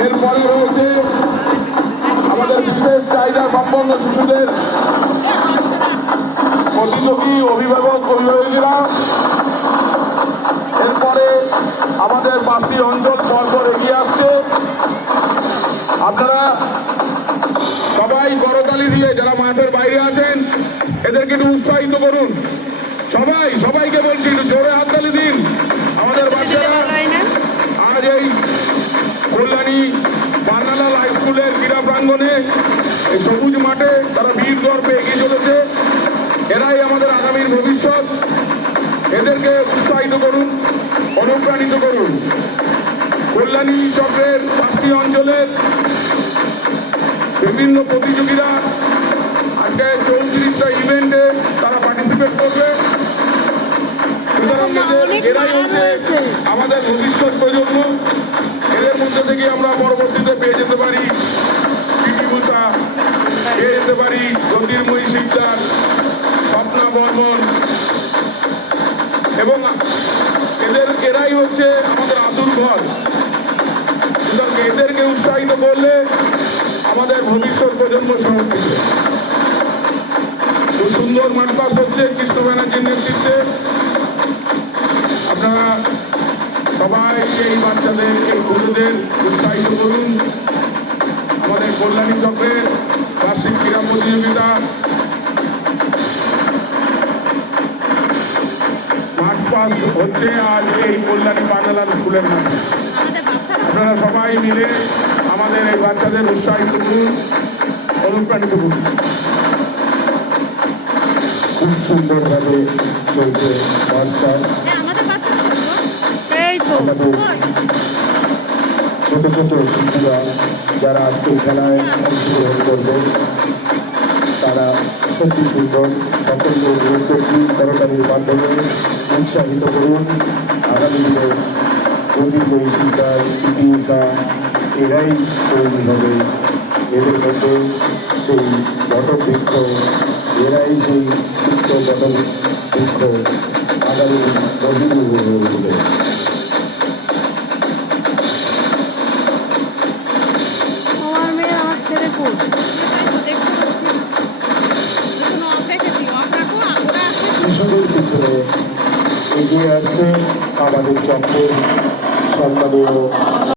এরপরে রয়েছে আমাদের বিশেষ চাহিদা সম্পন্ন শিশুদের প্রতিযোগী অভিভাবক অভিভাবকেরা। এরপরে আমাদের 5টি অঞ্চল পরপর এগিয়ে আসছে। আপনারা সবাই করতালি দিয়ে যারা মাঠের বাইরে আছেন এদেরকে একটু উৎসাহিত করুন। সবাইকে বলছি একটু জোরে হাততালি দিন। আমাদের বাচ্চারা আজ এই কল্যাণী বান্নালাল হাই স্কুলের ক্রীড়া প্রাঙ্গণে এই সবুজ মাঠে তারা বীর গর্বে এগিয়ে চলেছে। এরাই আমাদের আগামীর ভবিষ্যৎ। এদেরকে উৎসাহিত করুন, অনুপ্রাণিত করুন। কল্যাণী চক্রের 5টি অঞ্চলের বিভিন্ন প্রতিযোগীরা আজকে 34টা ইভেন্টে তারা পার্টিসিপেট করবে। সুতরাং এরাই হচ্ছে আমাদের ভবিষ্যৎ প্রজন্ম। এদের মধ্যে থেকে আমরা পরবর্তীতে পেয়ে যেতে পারি পিটি উষা, পেয়ে যেতে পারি জ্যোতির্ময়ী শিকদার, স্বপ্না বর্মন, এবং এরাই হচ্ছে আমাদের আতুর ঘর। সুতরাং এদেরকে উৎসাহিত করলে আমাদের ভবিষ্যৎ প্রজন্ম সংরক্ষিত। খুব সুন্দর মাঠ পাস হচ্ছে কৃষ্ণ ব্যানার্জির নেতৃত্বে। আপনারা সবাই এই বাচ্চাদের এই গুরুদের উৎসাহিত করুন। আমাদের কল্যাণী চক্রের বার্ষিক ক্রীড়া প্রতিযোগিতা মাঠ পাস হচ্ছে আজ এই কল্যাণী বান্নালাল স্কুলের মাঠে। আপনারা সবাই মিলে আমাদের এই বাচ্চাদের উৎসাহিত করুন, অনুপ্রাণিত করুন। খুব সুন্দরভাবে চলছে মাস্টার। আমাদের ছোট ছোট শিশুরা যারা আজকের খেলায় অংশগ্রহণ করবে তারা সত্যি সুন্দর। সকলকে অনুরোধ করছি করতালির মাধ্যমে উৎসাহিত করুন। আগামী দিনে জ্যোতির্ময়ী শিকদার, পিটি উষা এরাই তৈরি হবে। এদের মধ্যে সেই বটবৃক্ষ, এরাই সেই সুপ্ত বটবৃক্ষ আগামী নবীন হয়ে উঠবে। শিশুদের পিছনে এগিয়ে আসছে আমাদের চক্রের সম্মানীয়